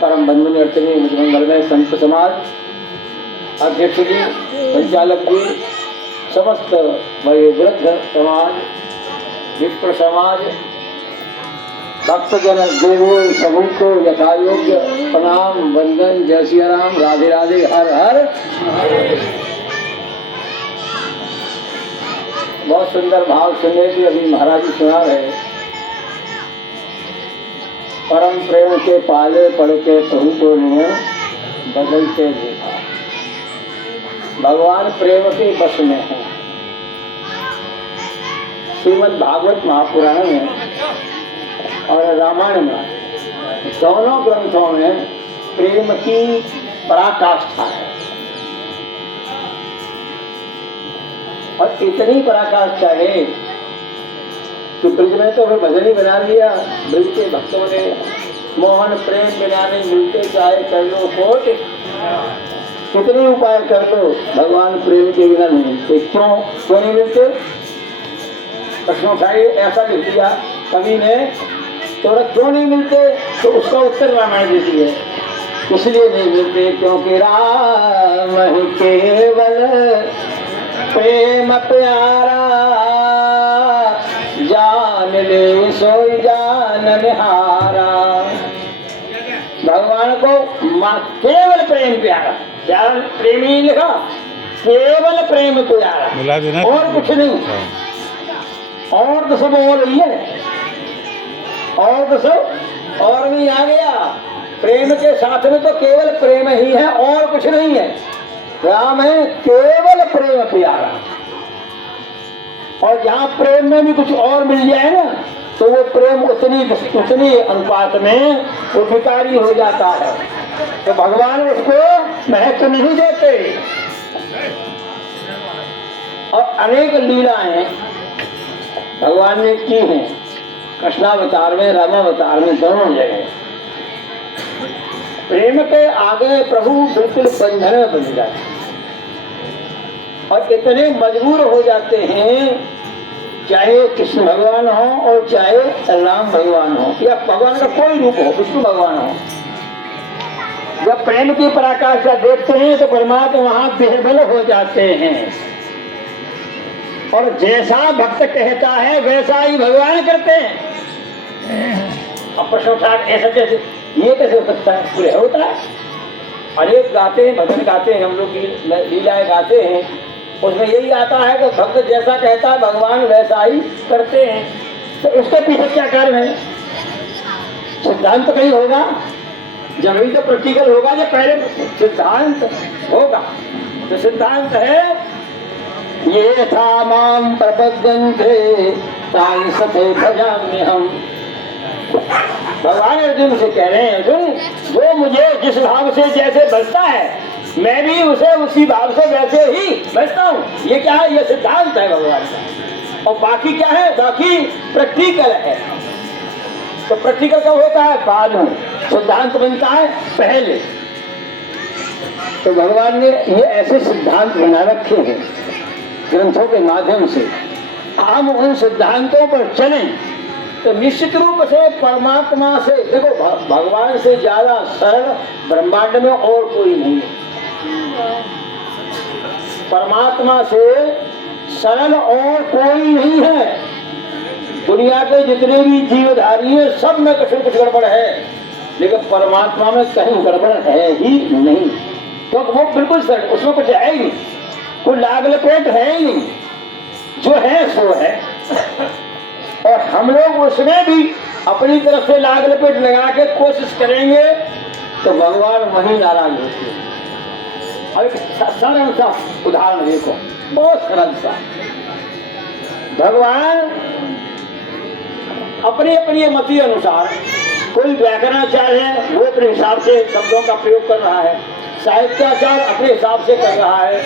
परम बंधु अर्चनी मंगलमय संत समाज, अध्यक्ष जी, संचालक जी, समस्त वयोवृद्ध समाज, विप्र समाज, भक्तजन देवों सभी को यथायोग्य प्रणाम वंदन। जय श्री राम, राधे राधे, हर हर। बहुत सुंदर भाव सुने कि अभी महाराज जी सुना रहे। परम प्रेम के पाले पड़ के प्रभु को ने बदलते देखा। भगवान प्रेम के बस में है। श्रीमद् भागवत महापुराण में और रामायण में दोनों ग्रंथों में प्रेम की पराकाष्ठा है और इतनी पराकाष्ठा है कि ब्रज में तो फिर भजन ही बना लिया। ब्रज के भक्तों ने मोहन प्रेम बिना नहीं मिलते, चाहे कर लो कोट, कितने उपाय कर लो, भगवान प्रेम के बिना नहीं मिलते। क्यों नहीं मिलते? प्रश्न उठाए, ऐसा लिख दिया कवि ने, तो क्यों नहीं मिलते? तो उसका उत्तर रामायण देती है, इसलिए नहीं मिलते क्योंकि राम ही केवल प्रेम प्यारा, जान ले सोई जाननहारा। भगवान को केवल प्रेम प्यारा, प्यारा प्रेम ही लिखा, केवल प्रेम प्यारा और कुछ नहीं। और तो सब और ही है, और तो सब और भी आ गया। प्रेम के साथ में तो केवल प्रेम ही है और कुछ नहीं है। राम है केवल प्रेम प्यारा। और जहाँ प्रेम में भी कुछ और मिल जाए ना, तो वो प्रेम उतनी अनुपात में वो विकारी हो जाता है। तो भगवान उसको महत्व नहीं देते। और अनेक लीलाएं भगवान ने की हैं, कृष्णावतार में, रामावतार में, दोनों जगह। प्रेम के आगे प्रभु बिल्कुल बंधन में बन जाते हैं और इतने मजबूर हो जाते हैं, चाहे कृष्ण भगवान हो और चाहे राम भगवान हो या भगवान का कोई रूप हो, विष्णु भगवान हो। जब प्रेम की पराकाष्ठा देखते हैं तो परमात्मा वहां बेहबल हो जाते हैं और जैसा भक्त कहता है वैसा ही भगवान करते हैं। अब प्रश्न उठा, ऐसा कैसे, ये कैसे हो सकता है? पूरे होता है। अनेक गाते हैं, भजन गाते हैं, हम लोग लीलाएं गाते हैं, उसमें यही आता है कि भक्त जैसा कहता है भगवान वैसा ही करते हैं। तो उसके पीछे क्या कारण है? सिद्धांत तो कहीं होगा, जब ही तो प्रैक्टिकल होगा, जब पहले सिद्धांत होगा। तो सिद्धांत है ये था माम प्रपद्यन्ते तानि सते भजाम्य हम। भगवान अर्जुन से कह रहे हैं, अर्जुन वो मुझे जिस भाव से जैसे बसता है मैं भी उसे उसी भाव से वैसे ही बसता हूँ। ये क्या है? ये सिद्धांत है भगवान का। और बाकी क्या है? बाकी प्रैक्टिकल है। तो प्रैक्टिकल कब होता है? बाद में। सिद्धांत बनता है पहले। तो भगवान ने ये ऐसे सिद्धांत बना रखे हैं ग्रंथों के माध्यम से। हम उन सिद्धांतों पर चलें तो निश्चित रूप से परमात्मा से, देखो भगवान से ज्यादा सरल ब्रह्मांड में और कोई नहीं है। परमात्मा से सरल और कोई नहीं है। दुनिया के जितने भी जीवधारी हैं सब में कुछ गड़बड़ है, लेकिन परमात्मा में कहीं गड़बड़ है ही नहीं। तो वो बिल्कुल सरल, उसमें कुछ है ही नहीं, कोई लाग लपेट है ही नहीं, जो है सो है। और हम लोग उसमें भी अपनी तरफ से लाग लपेट लगा के कोशिश करेंगे तो भगवान वहीं नाराज होते हैं। और एक सरल सा उदाहरण देखो, बहुत सरल सा। भगवान अपनी अपनी मति अनुसार, कोई व्याकरणाचार्य है वो अपने हिसाब से शब्दों का प्रयोग कर रहा है, साहित्याचार्य अपने हिसाब से कर रहा है,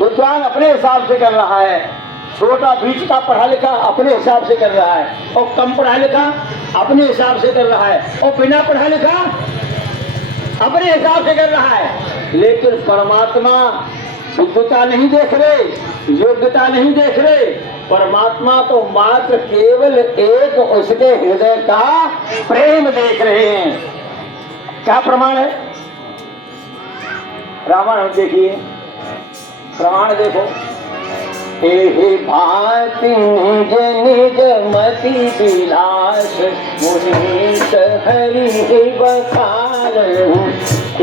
विद्वान अपने हिसाब से कर रहा है, छोटा बीच का पढ़ा लिखा अपने हिसाब से कर रहा है, और कम पढ़ा लिखा अपने हिसाब से कर रहा है, और बिना पढ़ा लिखा अपने हिसाब से कर रहा है। लेकिन परमात्मा शुद्धता नहीं देख रहे, योग्यता नहीं देख रहे। परमात्मा तो मात्र केवल एक उसके हृदय का प्रेम देख रहे हैं। क्या प्रमाण है? रामायण देखिए, प्रमाण देखो। एहि भांति निज निज मति विलास मुनीश हरि बखानहु।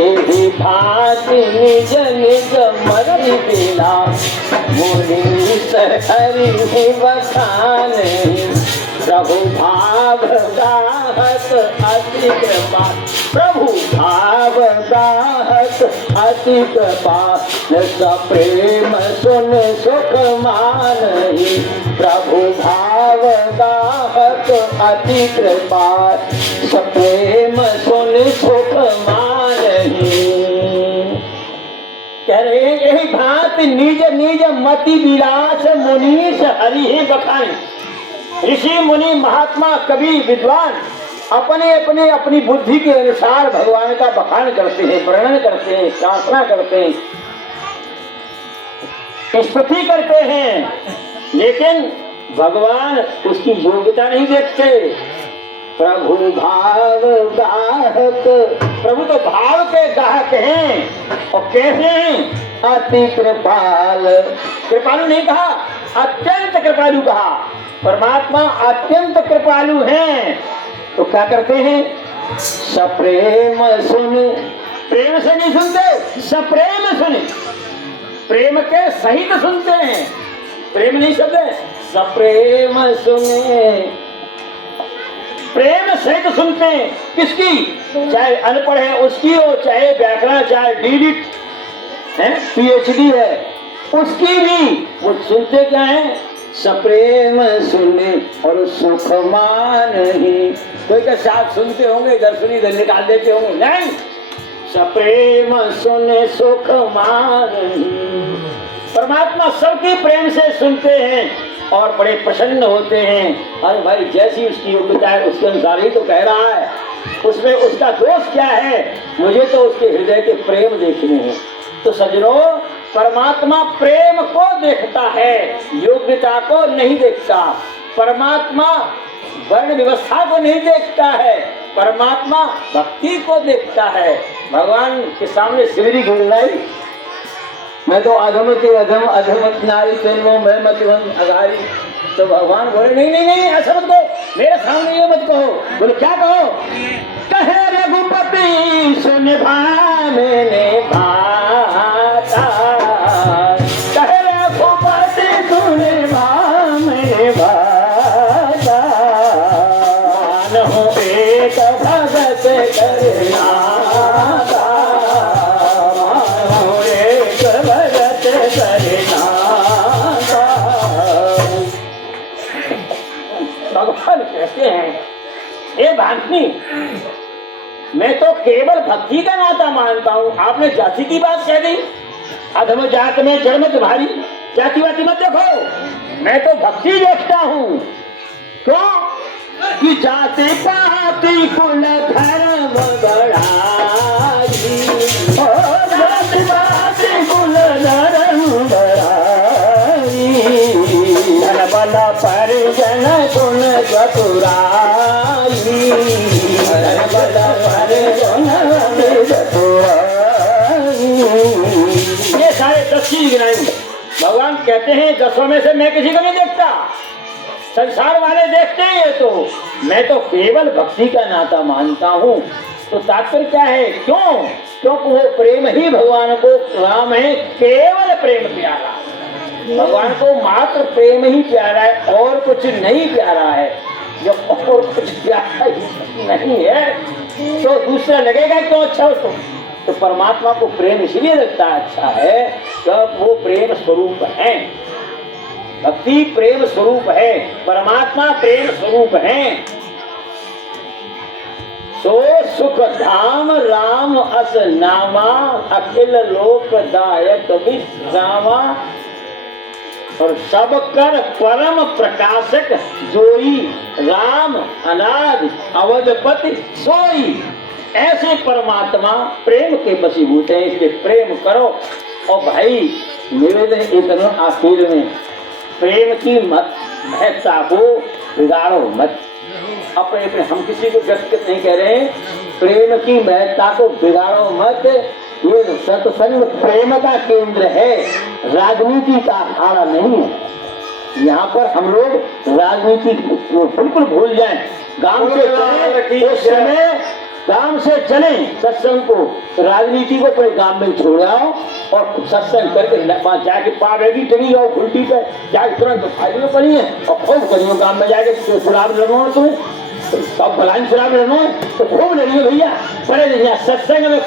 एहि भांति निज निज मति विलास मुनीश हरि बखानहु। प्रभु भाव गाहत अति कृपा, प्रभु भाव गाहत अति कृपा, सप्रेम सुन सुख मानहि। प्रभु भाव गाहत अति कृपा, सप्रेम सुन सुख मानहि। कह रहे हैं यही भांति निज निज मति विलास मुनीश हरि बखान। ऋषि मुनि महात्मा कवि विद्वान अपने अपने अपनी बुद्धि के अनुसार भगवान का बखान करते हैं, वर्णन करते हैं, प्रार्थना करते हैं, स्तुति करते हैं, लेकिन भगवान उसकी योग्यता नहीं देखते। प्रभु भाव गाहक, प्रभु तो भाव के गाहक हैं। और कैसे हैं? अति कृपाल, कृपालु नहीं कहा, अत्यंत कृपालु कहा। परमात्मा अत्यंत कृपालु हैं। तो क्या करते हैं? सप्रेम सुन, प्रेम से नहीं सुनते, सप्रेम सुन, प्रेम के सहित सुनते हैं। प्रेम नहीं शब्द, सप्रेम सुने, प्रेम सहित सुनते हैं। किसकी? चाहे अनपढ़ है उसकी हो, चाहे व्याकरण, चाहे डीलिट है, पीएचडी है, उसकी भी वो सुनते क्या है? सप्रेम सुने और सुख मानहि। कोई का साथ सुनते होंगे, इधर सुनी इधर निकाल देते होंगे, नहीं, सप्रेम सुने सुख मानहि। परमात्मा सबकी प्रेम से सुनते हैं और बड़े प्रसन्न होते हैं। अरे भाई, जैसी उसकी योग्यता है उसके अनुसार ही तो कह रहा है, उसमें उसका दोष क्या है? मुझे तो उसके हृदय के प्रेम देखने हैं। तो सज्जनों, परमात्मा प्रेम को देखता है, योग्यता को नहीं देखता। परमात्मा वर्ण व्यवस्था को नहीं देखता है, परमात्मा भक्ति को देखता है। भगवान के सामने सिवरी गुड़लाई, मैं तो अधमति अधम अधमत नारी तेनो मैं मतिवंत अगारी। तो भगवान बोले नहीं नहीं नहीं, ऐसा मत कहो, मेरे सामने ये मत कहो। बोले क्या कहो? कहे रघुपति सुन मैंने भाता, कहे रघुपति सुन मैंने भाता। मानहु एक भगत करना, मानहु एक भगत करना। भगवान कहते हैं, हे भांति, मैं तो केवल भक्ति का नाता मानता हूँ। आपने जाति की बात कह दी, अधम जात में जन्म तुम्हारी, जाति वाति मत देखो, मैं तो भक्ति देखता हूँ। क्यों? कि जाति पाति कुल धर्म बढ़ाई, जाति पाति कुल धर्म बढ़ाई। धन बल परिजन गुण चतुराई, धन बल परिजन गुण चतुराई। ये सारे 10 चीज गिनाई। भगवान कहते हैं 10 में से मैं किसी को नहीं देखता, संसार वाले देखते हैं। ये तो मैं तो केवल भक्ति का नाता मानता हूँ। तो तात्पर्य क्या है? क्यों? क्योंकि वो प्रेम ही भगवान को राम है, केवल प्रेम प्यारा। भगवान को मात्र प्रेम ही प्यारा है, और कुछ नहीं प्यारा है। जब और कुछ प्यारा ही नहीं है तो दूसरा लगेगा क्यों अच्छा उसको? तो परमात्मा को प्रेम इसलिए लगता अच्छा है जब वो प्रेम स्वरूप है। भक्ति प्रेम स्वरूप है, परमात्मा प्रेम स्वरूप है। सो सुख धाम राम अस नामा, अखिल लोकदायक विश्रामा। और सब कर परम प्रकाशक जोई, राम अनादि अवधपति सोई। ऐसे परमात्मा प्रेम के वशीभूत हैं, इसलिए प्रेम करो। और भाई निवेदन इतना आखिर में, प्रेम की मत महत्ता को बिगाड़ो मत। अपने अपने हम किसी को व्यक्तिगत नहीं कह रहे हैं, प्रेम की महत्ता को बिगाड़ो मत। ये सत्संग प्रेम का केंद्र है, राजनीति का अखाड़ा नहीं है। यहाँ पर हम लोग राजनीति बिल्कुल भूल जाएं। गांव से चले उस समय, गांव से चले सत्संग को, राजनीति को पहले गांव में छोड़ आओ और सत्संग करके जाके पावेगी टंगी और उल्टी पे जाके तुरंत फायदे पड़ी है और खूब करियो। गांव में जाके चुनाव लड़ो तुम्हें, सब भलाई चुनाव लड़ो तो खूब लड़ियो भैया। पहले सत्संग में